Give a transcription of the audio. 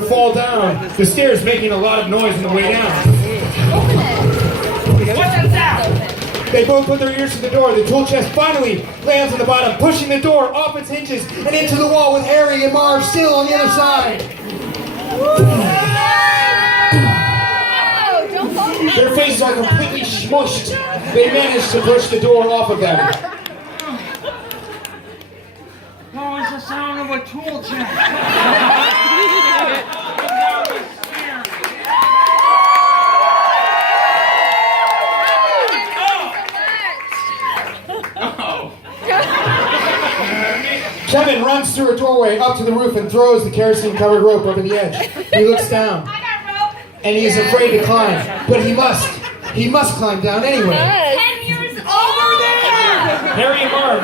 fall down the stairs, making a lot of noise on the way down. They both put their ears to the door. The tool chest finally lands on the bottom, pushing the door off its hinges and into the wall with Harry and Marv still on the other side. Their faces are completely smushed. They managed to push the door off of them. Oh, it's the sound of a tool chest. Kevin runs through a doorway up to the roof and throws the kerosene-covered rope over the edge. He looks down, and he is afraid to climb, but he must climb down anyway. 10 years over there! Harry and Marv